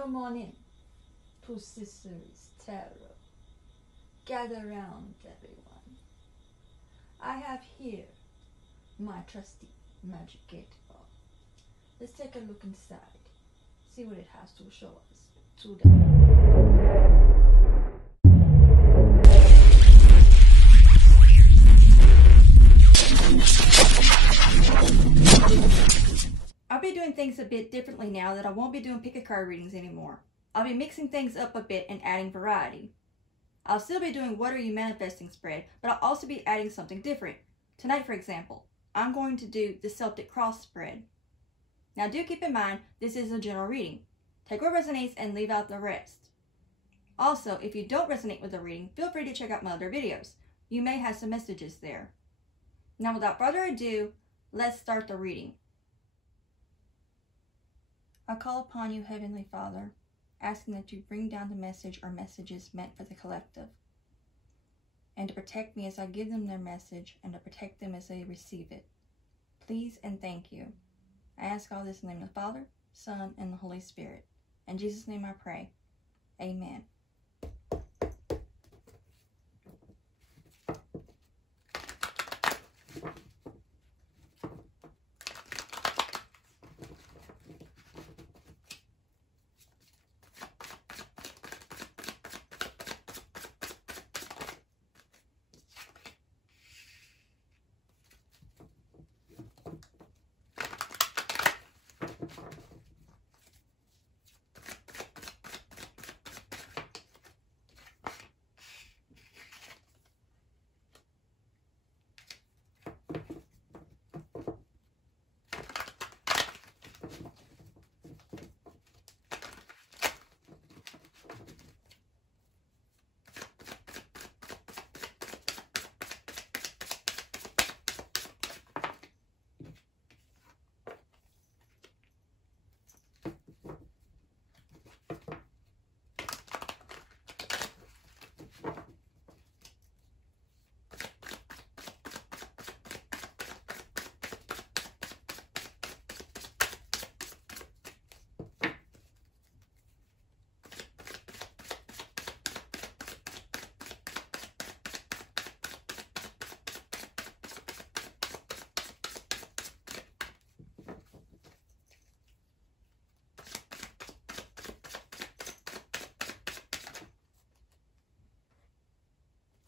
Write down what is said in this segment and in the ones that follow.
Come on in to Sister's Tarot. Gather round, everyone. I have here my trusty magic 8-ball. Let's take a look inside, see what it has to show us today. I'll be doing things a bit differently now that I won't be doing pick-a-card readings anymore. I'll be mixing things up a bit and adding variety. I'll still be doing What Are You Manifesting spread, but I'll also be adding something different. Tonight, for example, I'm going to do the Celtic Cross spread. Now do keep in mind, this is a general reading. Take what resonates and leave out the rest. Also, if you don't resonate with the reading, feel free to check out my other videos. You may have some messages there. Now without further ado, let's start the reading. I call upon you, Heavenly Father, asking that you bring down the message or messages meant for the collective, and to protect me as I give them their message, and to protect them as they receive it. Please and thank you. I ask all this in the name of the Father, Son, and the Holy Spirit. In Jesus' name I pray. Amen.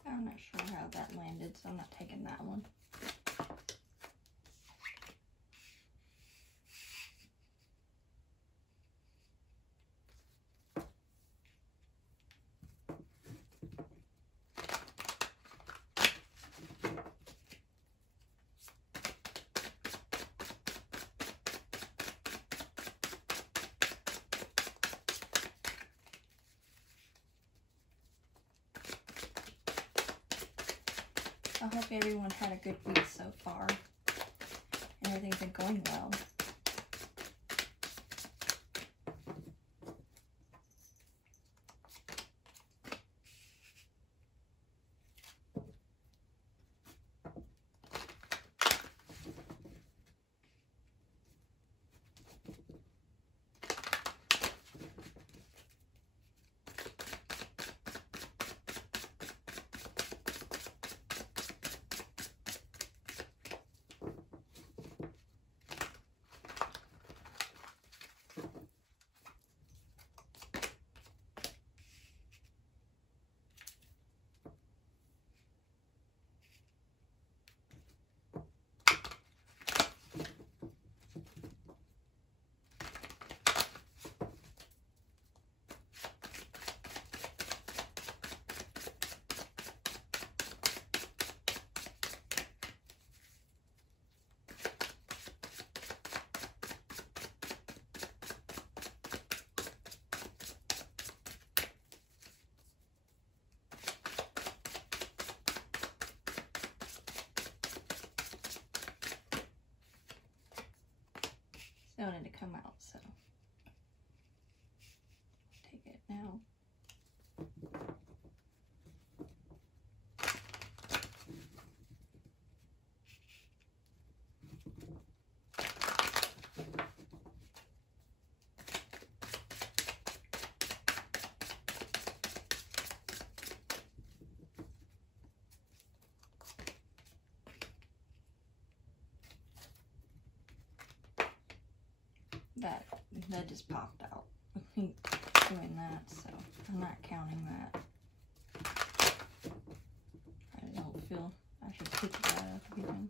I'm not sure how that landed, so I'm not taking that one. I hope everyone had a good week so far, and everything's been going well. Still need to come out, so take it now. That just popped out with me doing that, so I'm not counting that. I don't feel I should pick that up again.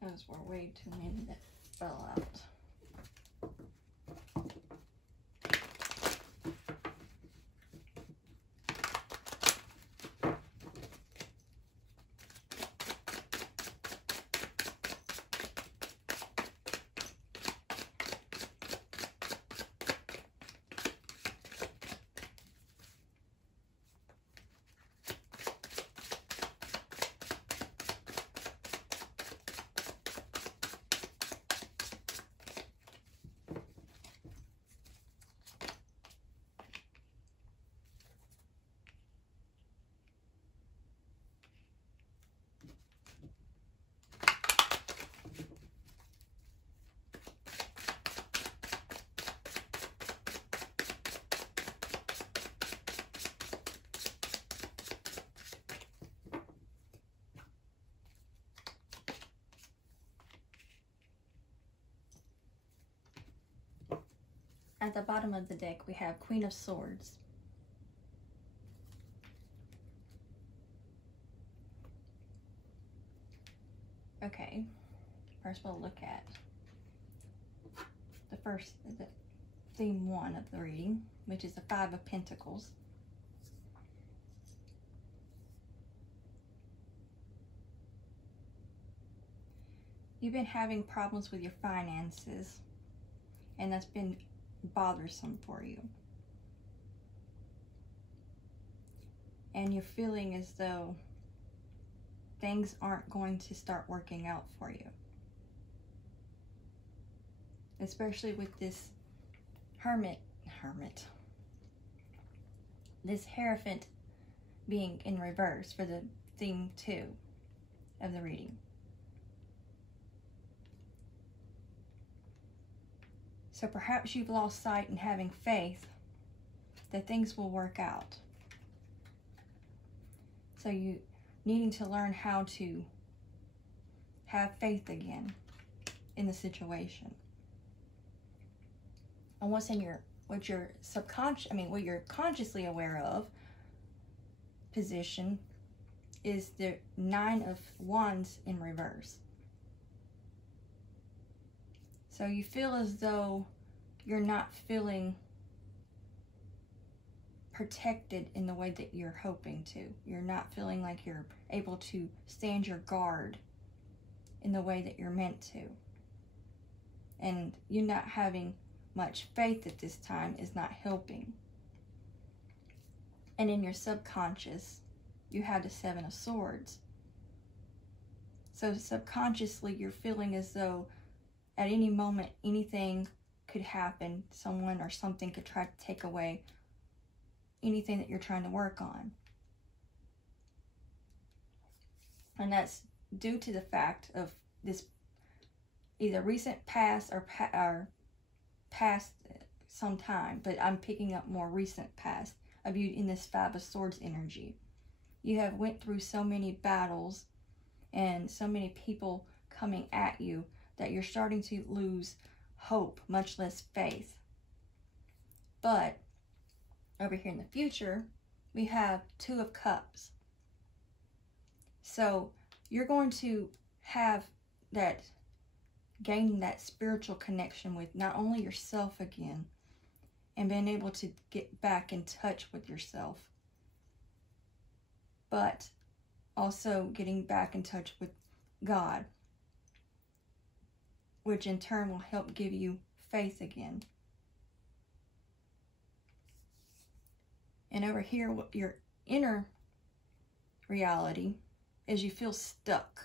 Those were way too many that fell out. At the bottom of the deck, we have Queen of Swords. Okay, first we'll look at the theme 1 of the reading, which is the Five of Pentacles. You've been having problems with your finances, and that's been bothersome for you. And you're feeling as though things aren't going to start working out for you. Especially with this this Hierophant being in reverse for the theme 2 of the reading. So perhaps you've lost sight in having faith that things will work out. So you needing to learn how to have faith again in the situation. And what you're consciously aware of position is the Nine of Wands in reverse. So you feel as though you're not feeling protected in the way that you're hoping to. You're not feeling like you're able to stand your guard in the way that you're meant to. And you not having much faith at this time is not helping. And in your subconscious, you have the Seven of Swords. So subconsciously, you're feeling as though at any moment, anything could happen. Someone or something could try to take away anything that you're trying to work on. And that's due to the fact of this either recent past or past sometime, but I'm picking up more recent past of you in this Five of Swords energy. You have went through so many battles and so many people coming at you that you're starting to lose hope, much less faith. But over here in the future, we have Two of Cups. So you're going to have that, gain that spiritual connection with not only yourself again, and being able to get back in touch with yourself, but also getting back in touch with God, which in turn will help give you faith again. And over here, what your inner reality is, you feel stuck.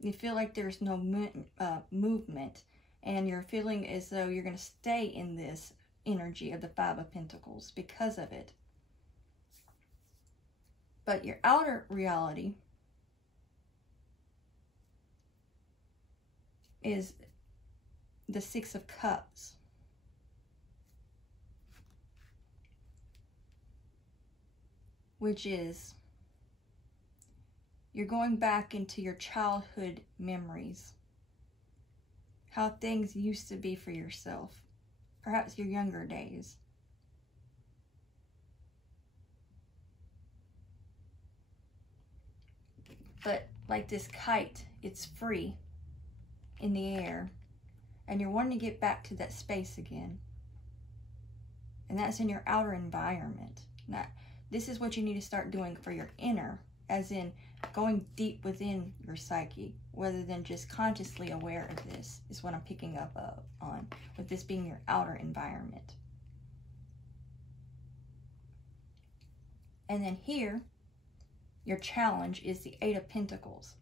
You feel like there's no movement, and you're feeling as though you're going to stay in this energy of the Five of Pentacles because of it. But your outer reality is the Six of Cups. Which is, you're going back into your childhood memories. How things used to be for yourself. Perhaps your younger days. But like this kite, it's free in the air. And you're wanting to get back to that space again. And that's in your outer environment. Now, this is what you need to start doing for your inner, as in going deep within your psyche, rather than just consciously aware of this, is what I'm picking up on, with this being your outer environment. And then here, your challenge is the Eight of Pentacles.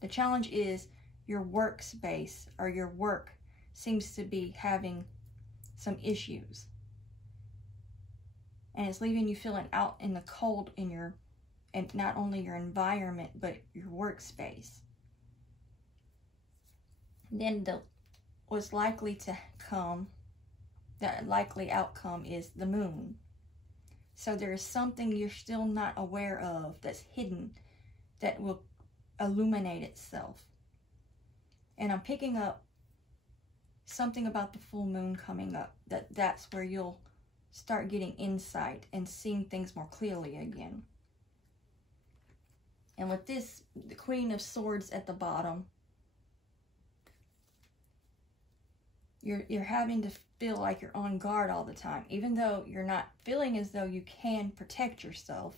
The challenge is your workspace, or your work seems to be having some issues. And it's leaving you feeling out in the cold in your, and not only your environment, but your workspace. Then what's likely to come, the likely outcome is the moon. So there is something you're still not aware of that's hidden that will illuminate itself. And I'm picking up something about the full moon coming up, that's where you'll start getting insight and seeing things more clearly again. And with this, the Queen of Swords at the bottom, you're having to feel like you're on guard all the time, even though you're not feeling as though you can protect yourself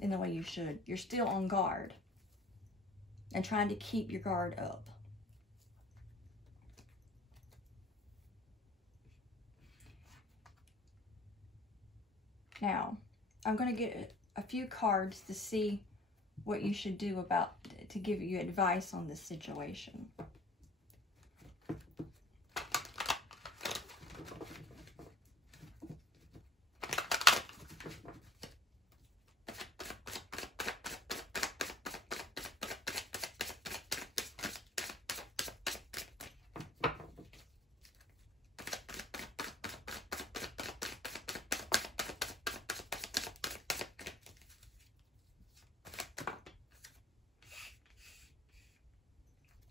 in the way you should. You're still on guard and trying to keep your guard up. Now, I'm going to get a few cards to see what you should do to give you advice on this situation.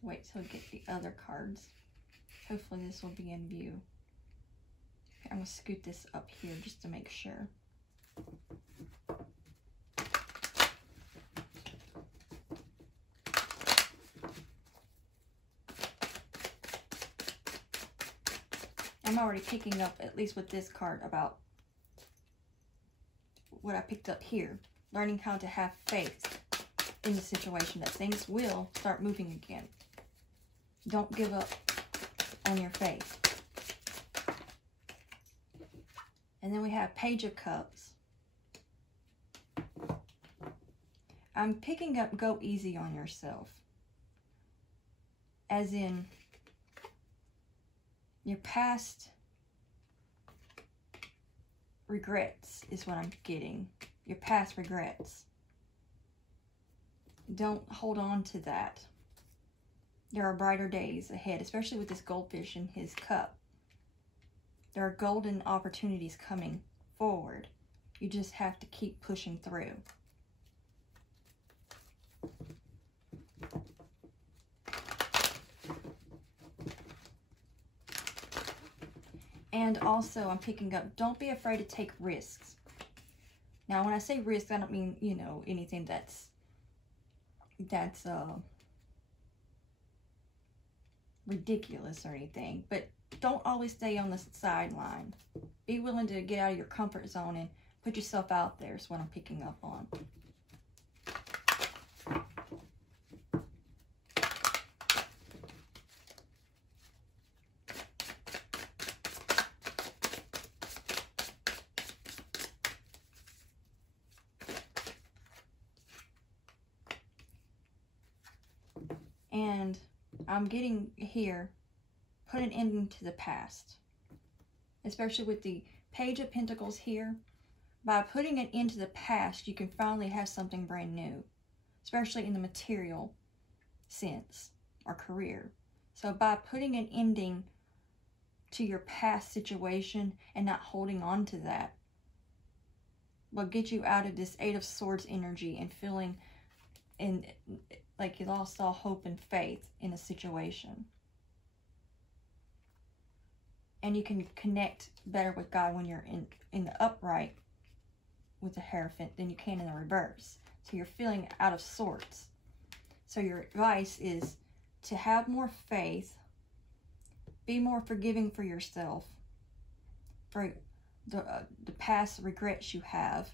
Wait till we get the other cards. Hopefully this will be in view. Okay, I'm going to scoot this up here just to make sure. I'm already picking up, at least with this card, about what I picked up here. Learning how to have faith in the situation, that things will start moving again. Don't give up on your faith. And then we have Page of Cups. I'm picking up go easy on yourself. As in, your past regrets is what I'm getting. Your past regrets. Don't hold on to that. There are brighter days ahead, especially with this goldfish in his cup. There are golden opportunities coming forward. You just have to keep pushing through. And also, I'm picking up, don't be afraid to take risks. Now, when I say risk, I don't mean, you know, anything that's ridiculous or anything, but don't always stay on the sideline. Be willing to get out of your comfort zone and put yourself out there is what I'm picking up on. And I'm getting here, put an ending to the past. Especially with the Page of Pentacles here. by putting it into the past, you can finally have something brand new, especially in the material sense or career. So by putting an ending to your past situation and not holding on to that will get you out of this Eight of Swords energy and feeling like you lost all hope and faith in a situation. And you can connect better with God when you're in the upright with the Hierophant than you can in the reverse. So you're feeling out of sorts. So your advice is to have more faith, be more forgiving for yourself, for the past regrets you have.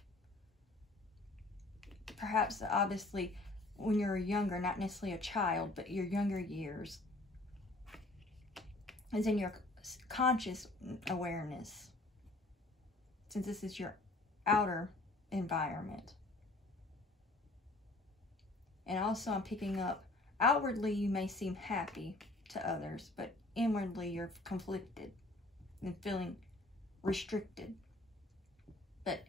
Perhaps, obviously, when you're younger, not necessarily a child, but your younger years. As in your conscious awareness, since this is your outer environment. And also I'm picking up, outwardly you may seem happy to others, but inwardly you're conflicted and feeling restricted. But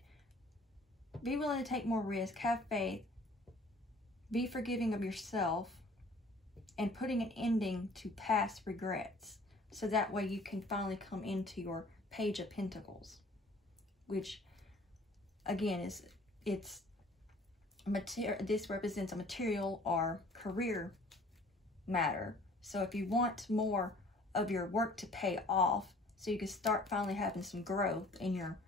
be willing to take more risk, have faith, be forgiving of yourself, and putting an ending to past regrets. So that way you can finally come into your Page of Pentacles, which again this represents a material or career matter. So if you want more of your work to pay off, so you can start finally having some growth in your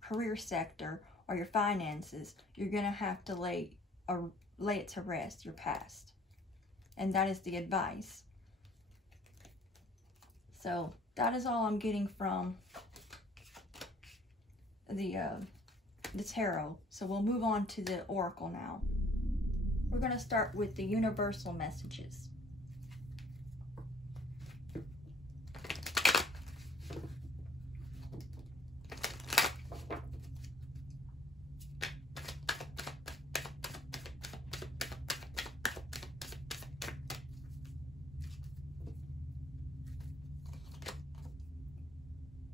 career sector or your finances, you're going to have to lay it to rest, your past. And that is the advice. So that is all I'm getting from the tarot. So we'll move on to the oracle now. We're going to start with the universal messages.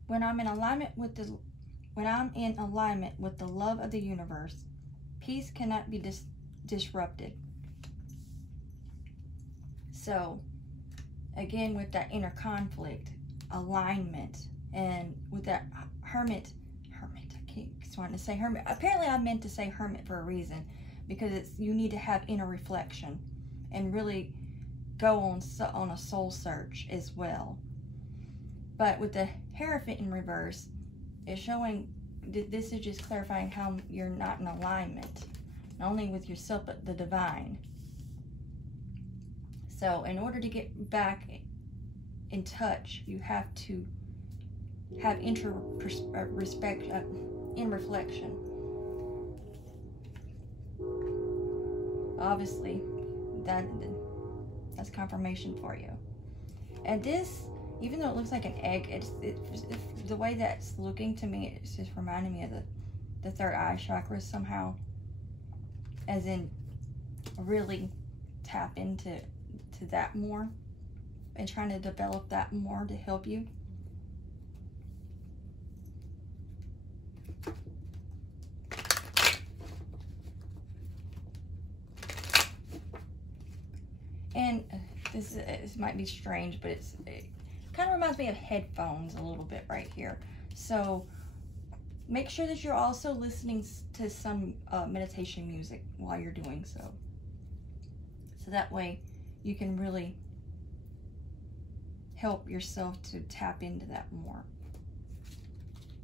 When I'm in alignment with the love of the universe, peace cannot be disrupted. So, again, with that inner conflict, alignment, and with that hermit, I keep wanting to say hermit. Apparently, I meant to say hermit for a reason, because you need to have inner reflection and really go on a soul search as well. But with the Hierophant in reverse, it's showing, this is just clarifying how you're not in alignment, not only with yourself, but the divine. So in order to get back in touch, you have to have in reflection. Obviously, that's confirmation for you. And this, even though it looks like an egg, it's the way that's looking to me, it's just reminding me of the third eye chakra somehow. As in, really tap into that more and trying to develop that more to help you. And this might be strange, but it kind of reminds me of headphones a little bit right here. So make sure that you're also listening to some meditation music while you're doing so. So that way you can really help yourself to tap into that more.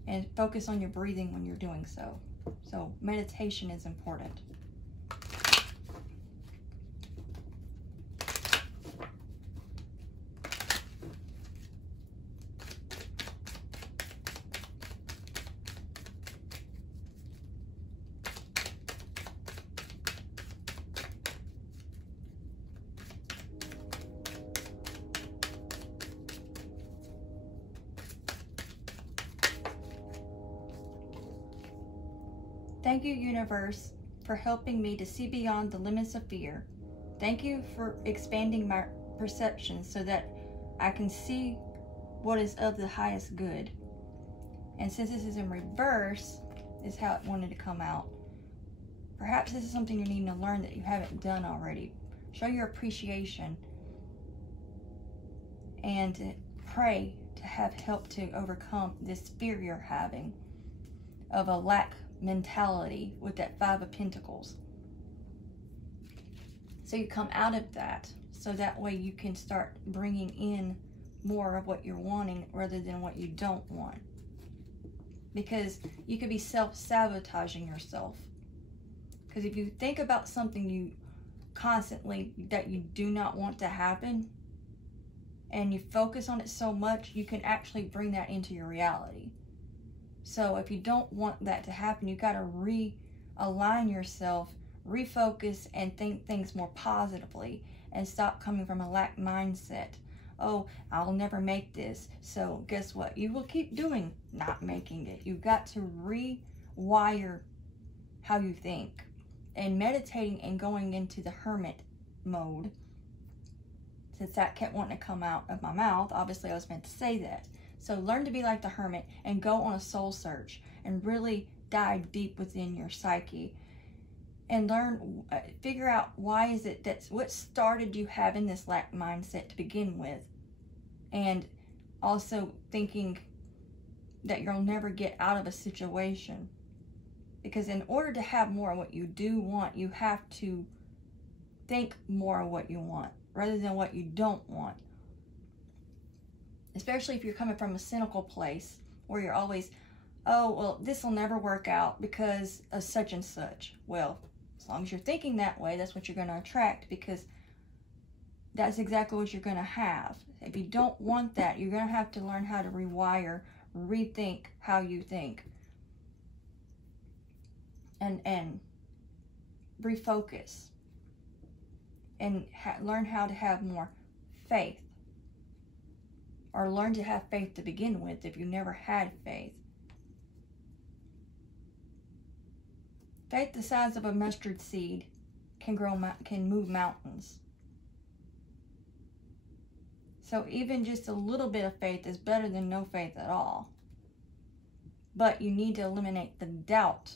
And focus on your breathing when you're doing so. So meditation is important. Thank you, universe, for helping me to see beyond the limits of fear. Thank you for expanding my perception so that I can see what is of the highest good. And since this is in reverse, is how it wanted to come out. Perhaps this is something you're needing to learn that you haven't done already. Show your appreciation and to pray to have help to overcome this fear you're having of a lack mentality with that Five of Pentacles. So you come out of that, so that way you can start bringing in more of what you're wanting rather than what you don't want. Because you could be self-sabotaging yourself. Because if you think about something you constantly that you do not want to happen, and you focus on it so much, you can actually bring that into your reality. So if you don't want that to happen, you got to realign yourself, refocus, and think things more positively, and stop coming from a lack mindset. Oh, I'll never make this. So guess what? You will keep doing not making it. You've got to rewire how you think. And meditating and going into the hermit mode, since that kept wanting to come out of my mouth, obviously I was meant to say that. So learn to be like the hermit and go on a soul search and really dive deep within your psyche and learn, figure out why is it that's what started you having this lack mindset to begin with, and also thinking that you'll never get out of a situation. Because in order to have more of what you do want, you have to think more of what you want rather than what you don't want. Especially if you're coming from a cynical place where you're always, oh, well, this will never work out because of such and such. Well, as long as you're thinking that way, that's what you're going to attract, because that's exactly what you're going to have. If you don't want that, you're going to have to learn how to rewire, rethink how you think. And refocus. And learn how to have more faith. Or learn to have faith to begin with if you never had faith. Faith the size of a mustard seed can move mountains. So even just a little bit of faith is better than no faith at all. But you need to eliminate the doubt.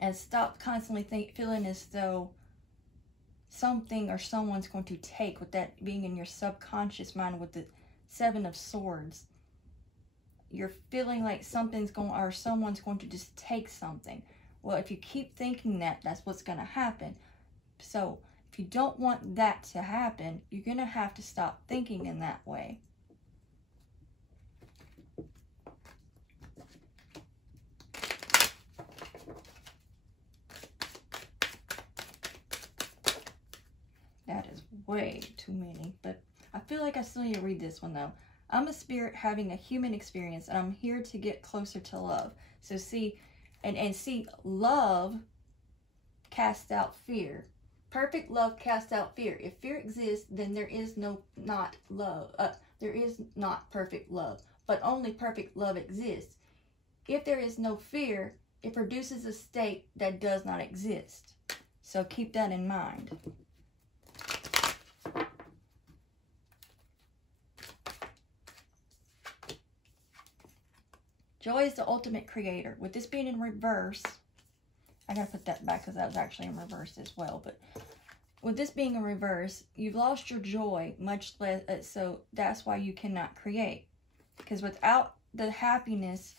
And stop constantly feeling as though something or someone's going to take, with that being in your subconscious mind with the Seven of Swords. You're feeling like someone's going to just take something. Well, if you keep thinking that, that's what's going to happen. So if you don't want that to happen, you're going to have to stop thinking in that way. That is way too many, but I feel like I still need to read this one though. I'm a spirit having a human experience, and I'm here to get closer to love. So see, and see, love casts out fear. Perfect love casts out fear. If fear exists, then there is not love. There is not perfect love, but only perfect love exists. If there is no fear, it produces a state that does not exist. So keep that in mind. Joy is the ultimate creator. With this being in reverse, I gotta put that back because that was actually in reverse as well. But with this being in reverse, you've lost your joy, much less. So that's why you cannot create. Because without the happiness,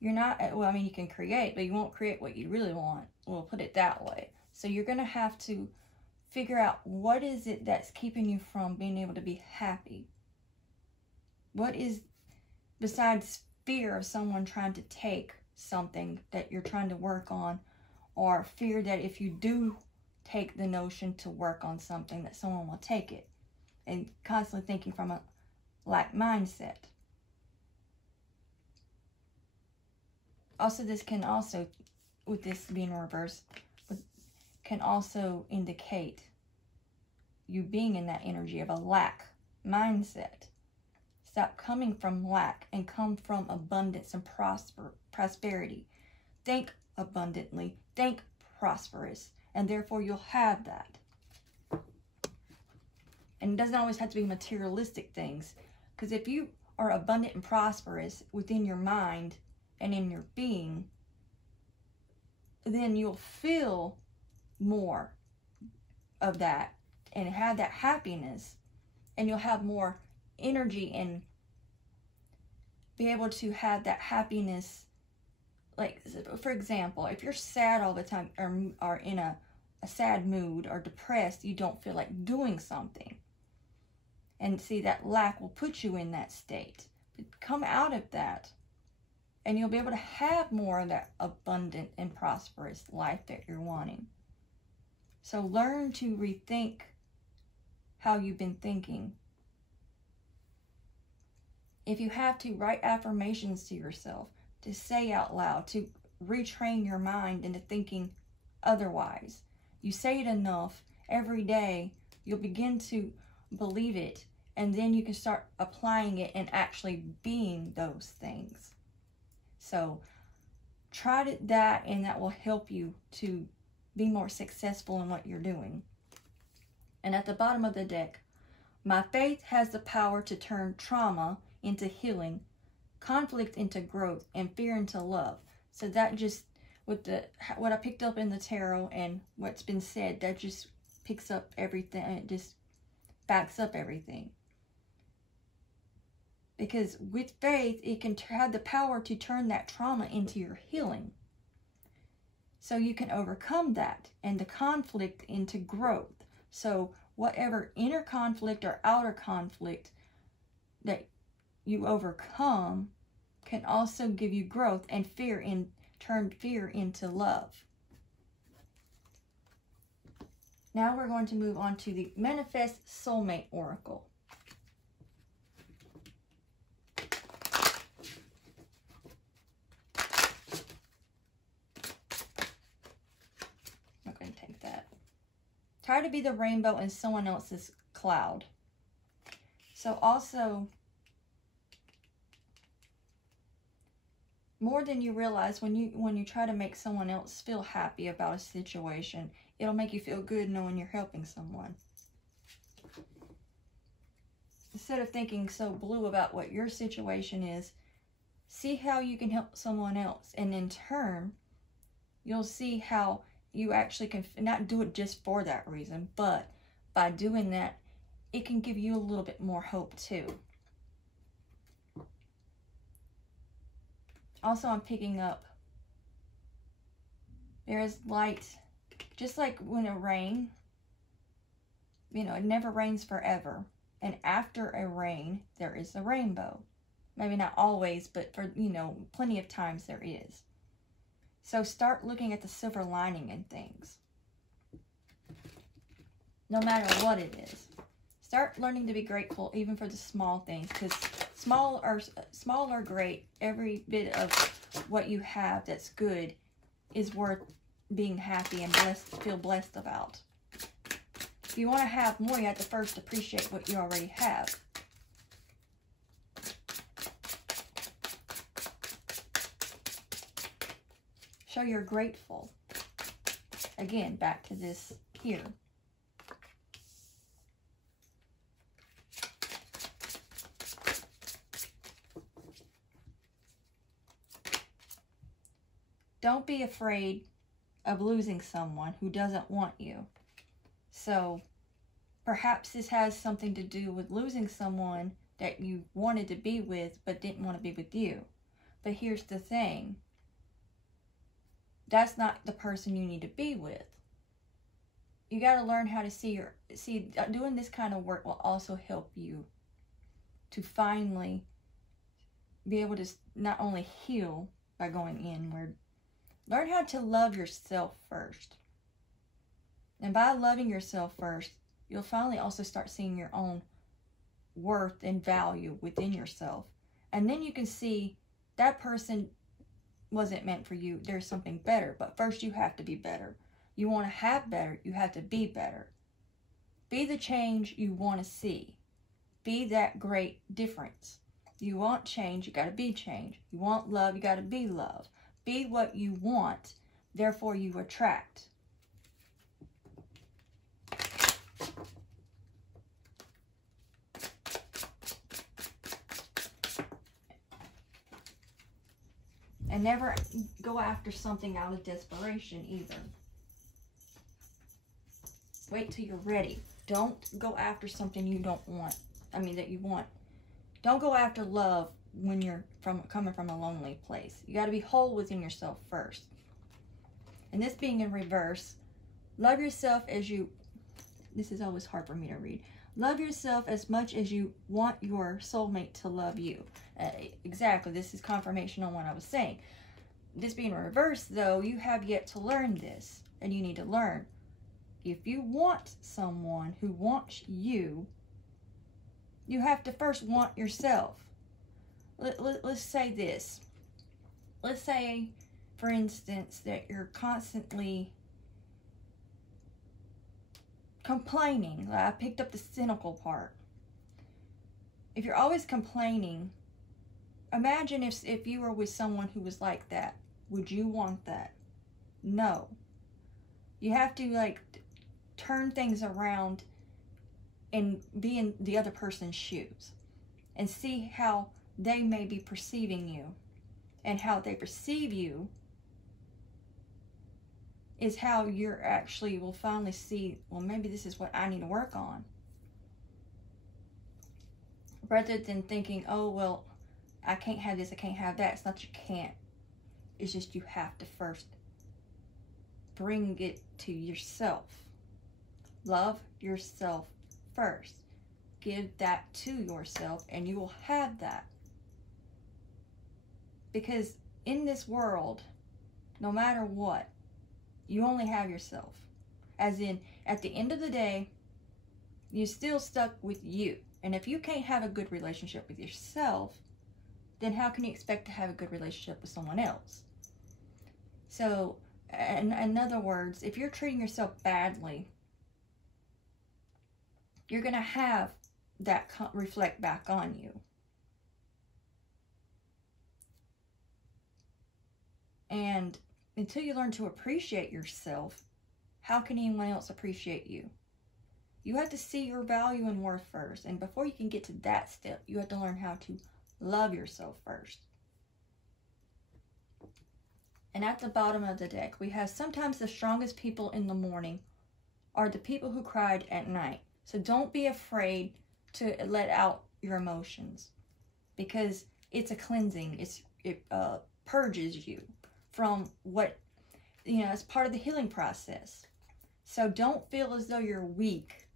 you're not. Well, I mean, you can create, but you won't create what you really want. We'll put it that way. So you're gonna have to figure out what is it that's keeping you from being able to be happy. What is, besides fear of someone trying to take something that you're trying to work on, or fear that if you do take the notion to work on something that someone will take it, and constantly thinking from a lack mindset. Also, this can also, with this being reversed, can also indicate you being in that energy of a lack mindset. Stop coming from lack and come from abundance and prosperity. Think abundantly, think prosperous, and therefore you'll have that. And it doesn't always have to be materialistic things, because if you are abundant and prosperous within your mind and in your being, then you'll feel more of that and have that happiness, and you'll have more energy and be able to have that happiness. Like, for example, if you're sad all the time, or are in a sad mood or depressed, you don't feel like doing something. And see, that lack will put you in that state. But come out of that, and you'll be able to have more of that abundant and prosperous life that you're wanting. So learn to rethink how you've been thinking. If you have to, write affirmations to yourself, to say out loud, to retrain your mind into thinking otherwise. You say it enough every day, you'll begin to believe it, and then you can start applying it and actually being those things. So try that, and that will help you to be more successful in what you're doing. And at the bottom of the deck, my faith has the power to turn trauma into healing, conflict into growth, and fear into love. So that just, with what I picked up in the tarot and what's been said, that just picks up everything. It just backs up everything. Because with faith, it can have the power to turn that trauma into your healing. So you can overcome that and the conflict into growth. So whatever inner conflict or outer conflict that you overcome can also give you growth and turn fear into love. Now we're going to move on to the Manifest Soulmate Oracle. I'm going to take that. Try to be the rainbow in someone else's cloud. So also, more than you realize, when you try to make someone else feel happy about a situation, it'll make you feel good knowing you're helping someone. Instead of thinking so blue about what your situation is, see how you can help someone else. And in turn, you'll see how you actually can not do it just for that reason, but by doing that, it can give you a little bit more hope too. Also, I'm picking up, there is light, just like when it rains, it never rains forever. And after a rain, there is a rainbow. Maybe not always, but for, plenty of times there is. So start looking at the silver lining in things. No matter what it is. Start learning to be grateful even for the small things, because small or great, every bit of what you have that's good is worth being happy and feel blessed about. If you want to have more, you have to first appreciate what you already have. Show you're grateful. Again, back to this here. Don't be afraid of losing someone who doesn't want you. So perhaps this has something to do with losing someone that you wanted to be with but didn't want to be with you. But here's the thing. That's not the person you need to be with. You got to learn how to see doing this kind of work will also help you to finally be able to not only heal by going inward. Learn how to love yourself first. And by loving yourself first, you'll finally also start seeing your own worth and value within yourself. And then you can see that person wasn't meant for you. There's something better. But first you have to be better. You want to have better, you have to be better. Be the change you want to see. Be that great difference. You want change, you got to be change. You want love, you got to be love. Be what you want, therefore you attract. And never go after something out of desperation either. Wait till you're ready. Don't go after something you don't want. I mean, that you want. Don't go after love when you're coming from a lonely place. You got to be whole within yourself first. And this being in reverse, love yourself as you... This is always hard for me to read. Love yourself as much as you want your soulmate to love you. Exactly. This is confirmation on what I was saying. This being in reverse, though, you have yet to learn this. And you need to learn. If you want someone who wants you, you have to first want yourself. Let's say this. Let's say, for instance, that you're constantly complaining. I picked up the cynical part. If you're always complaining, imagine if you were with someone who was like that. Would you want that? No. You have to, like, turn things around and be in the other person's shoes and see how they may be perceiving you, and how they perceive you is how you're actually will finally see, well, maybe this is what I need to work on, rather than thinking, oh, well, I can't have this, I can't have that. It's not that you can't, it's just you have to first bring it to yourself. Love yourself first. Give that to yourself and you will have that. Because in this world, no matter what, you only have yourself. As in, at the end of the day, you're still stuck with you. And if you can't have a good relationship with yourself, then how can you expect to have a good relationship with someone else? So, in other words, if you're treating yourself badly, you're going to have that reflect back on you. And until you learn to appreciate yourself, how can anyone else appreciate you? You have to see your value and worth first. And before you can get to that step, you have to learn how to love yourself first. And at the bottom of the deck, we have sometimes the strongest people in the morning are the people who cried at night. So don't be afraid to let out your emotions, because it's a cleansing. It purges you from what, it's part of the healing process. So don't feel as though you're weak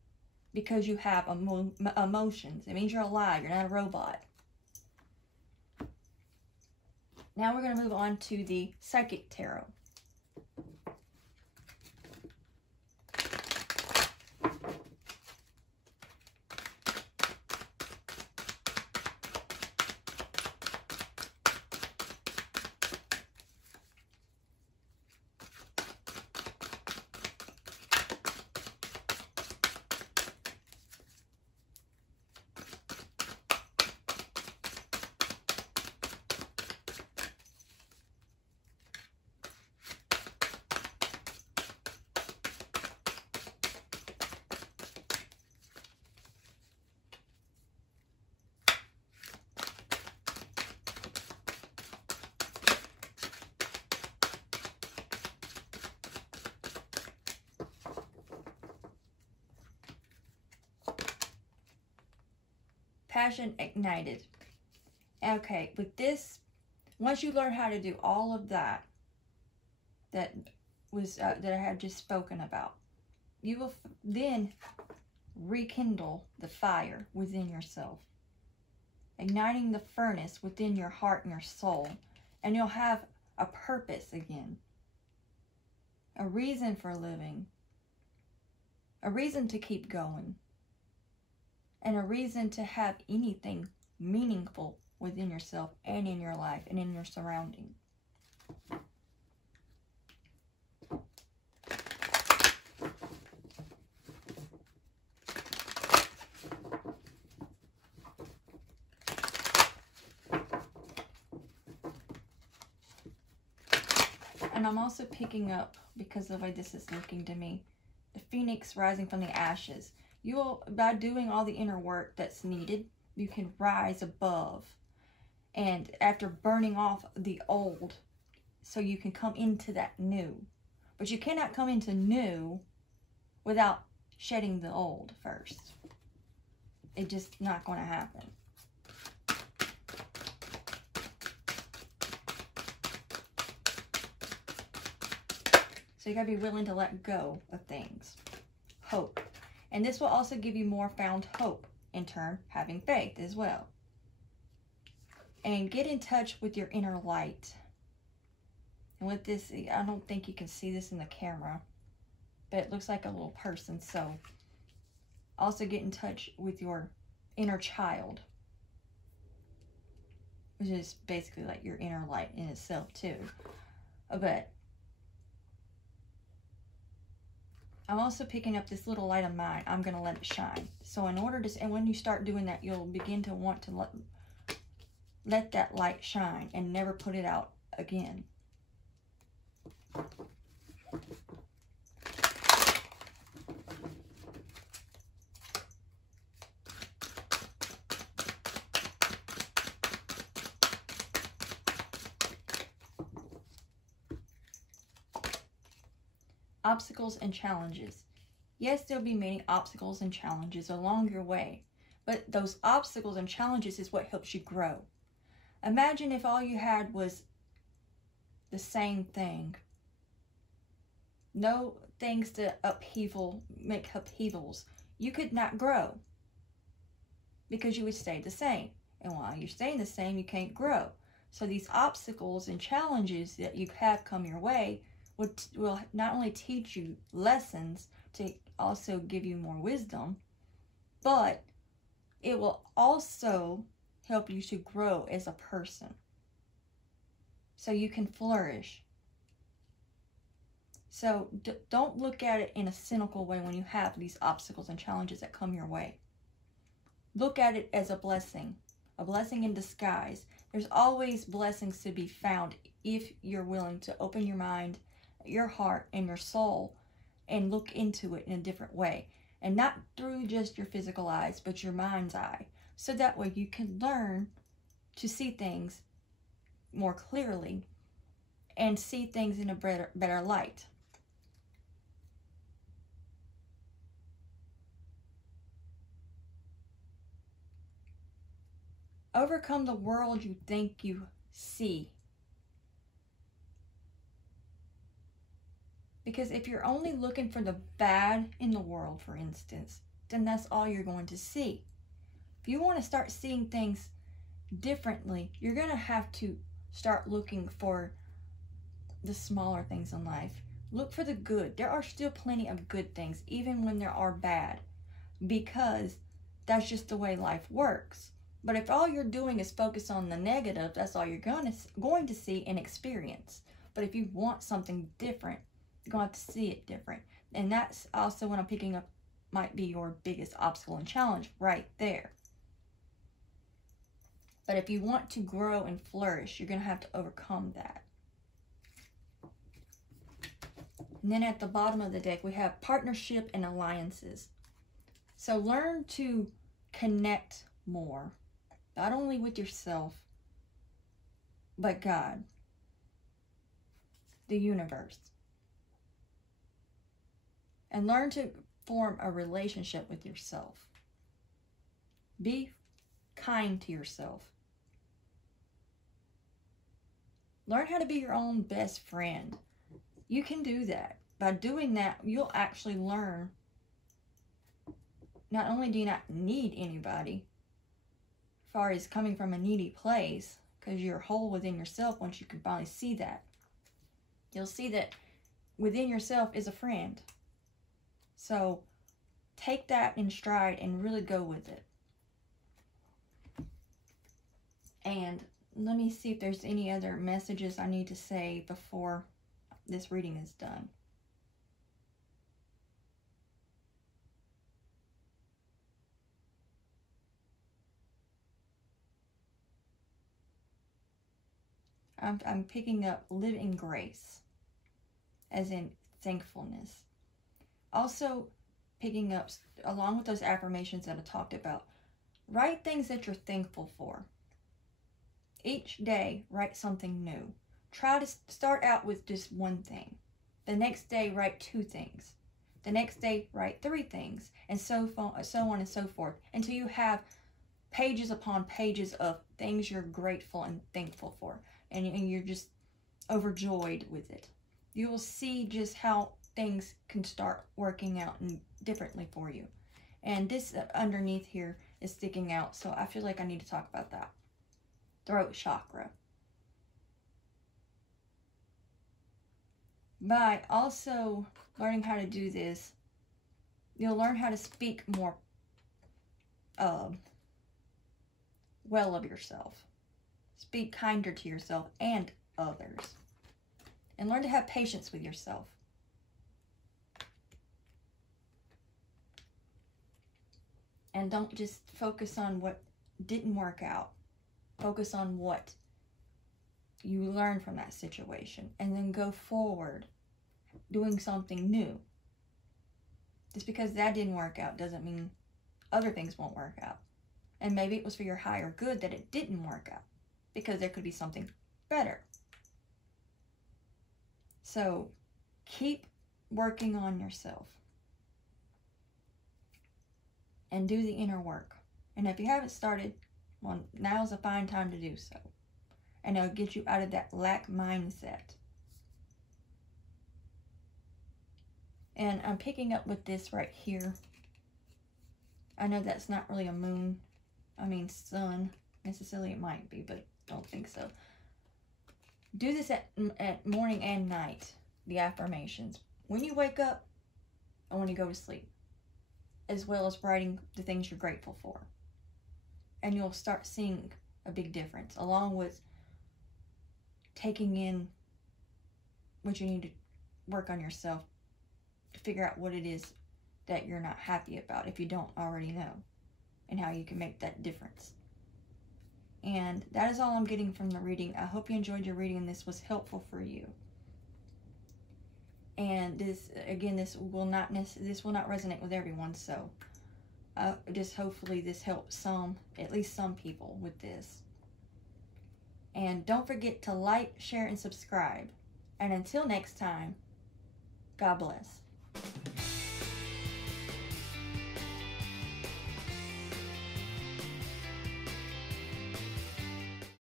because you have emotions. It means you're alive. You're not a robot. Now we're going to move on to the Psychic Tarot. Passion ignited. Okay, with this, once you learn how to do all of that that I had just spoken about, you will then rekindle the fire within yourself, igniting the furnace within your heart and your soul, and you'll have a purpose again, a reason for living, a reason to keep going, and a reason to have anything meaningful within yourself and in your life and in your surroundings. And I'm also picking up, because of the way this is looking to me, the phoenix rising from the ashes. You will, by doing all the inner work that's needed, you can rise above. and after burning off the old so you can come into that new. But you cannot come into new without shedding the old first. It's just not going to happen. So you got to be willing to let go of things. Hope. And this will also give you more found hope. In turn, having faith as well. And get in touch with your inner light. And with this, I don't think you can see this in the camera, but it looks like a little person. So also get in touch with your inner child, which is basically like your inner light in itself too. But I'm also picking up this little light of mine. I'm going to let it shine. So in order to, and when you start doing that, you'll begin to want to let that light shine and never put it out again. Obstacles and challenges. Yes, there'll be many obstacles and challenges along your way, but those obstacles and challenges is what helps you grow. Imagine if all you had was the same thing. No things to make upheavals. You could not grow because you would stay the same. And while you're staying the same, you can't grow. So these obstacles and challenges that you have come your way will not only teach you lessons to also give you more wisdom, but it will also help you to grow as a person so you can flourish. So don't look at it in a cynical way when you have these obstacles and challenges that come your way. Look at it as a blessing in disguise. There's always blessings to be found if you're willing to open your mind, your heart, and your soul and look into it in a different way. And not through just your physical eyes, but your mind's eye. So that way you can learn to see things more clearly and see things in a better light. Overcome the world you think you see. Because if you're only looking for the bad in the world, for instance, then that's all you're going to see. If you want to start seeing things differently, you're going to have to start looking for the smaller things in life. Look for the good. There are still plenty of good things, even when there are bad, because that's just the way life works. But if all you're doing is focus on the negative, that's all you're going to see and experience. But if you want something different, you're going to have to see it different. And that's also what I'm picking up might be your biggest obstacle and challenge right there. But if you want to grow and flourish, you're going to have to overcome that. And then at the bottom of the deck, we have partnership and alliances. So learn to connect more, not only with yourself, but God, the universe. And learn to form a relationship with yourself. Be kind to yourself. Learn how to be your own best friend. You can do that. By doing that, you'll actually learn. Not only do you not need anybody, as far as coming from a needy place, because you're whole within yourself once you can finally see that. You'll see that within yourself is a friend. So take that in stride and really go with it. And let me see if there's any other messages I need to say before this reading is done. I'm picking up live in grace, as in thankfulness. Also picking up, along with those affirmations that I talked about, write things that you're thankful for. Each day, write something new. Try to start out with just one thing. The next day, write 2 things. The next day, write 3 things, and so on and so forth, until you have pages upon pages of things you're grateful and thankful for, and you're just overjoyed with it. You will see just how things can start working out differently for you. And this underneath here is sticking out, so I feel like I need to talk about that. Throat chakra. By also learning how to do this, you'll learn how to speak more well of yourself. Speak kinder to yourself and others. And learn to have patience with yourself. And don't just focus on what didn't work out. Focus on what you learned from that situation. And then go forward doing something new. Just because that didn't work out doesn't mean other things won't work out. And maybe it was for your higher good that it didn't work out, because there could be something better. So keep working on yourself and do the inner work. And if you haven't started, well, now's a fine time to do so. And it'll get you out of that lack mindset. And I'm picking up with this right here. I know that's not really a moon. I mean sun. Necessarily it might be, but don't think so. Do this at morning and night. The affirmations. When you wake up and when you go to sleep. As well as writing the things you're grateful for. And you'll start seeing a big difference. Along with taking in what you need to work on yourself. To figure out what it is that you're not happy about, if you don't already know, and how you can make that difference. And that is all I'm getting from the reading. I hope you enjoyed your reading and this was helpful for you. And this, again, this will not resonate with everyone, so just hopefully this helps at least some people with this. And don't forget to like, share, and subscribe. And until next time, God bless.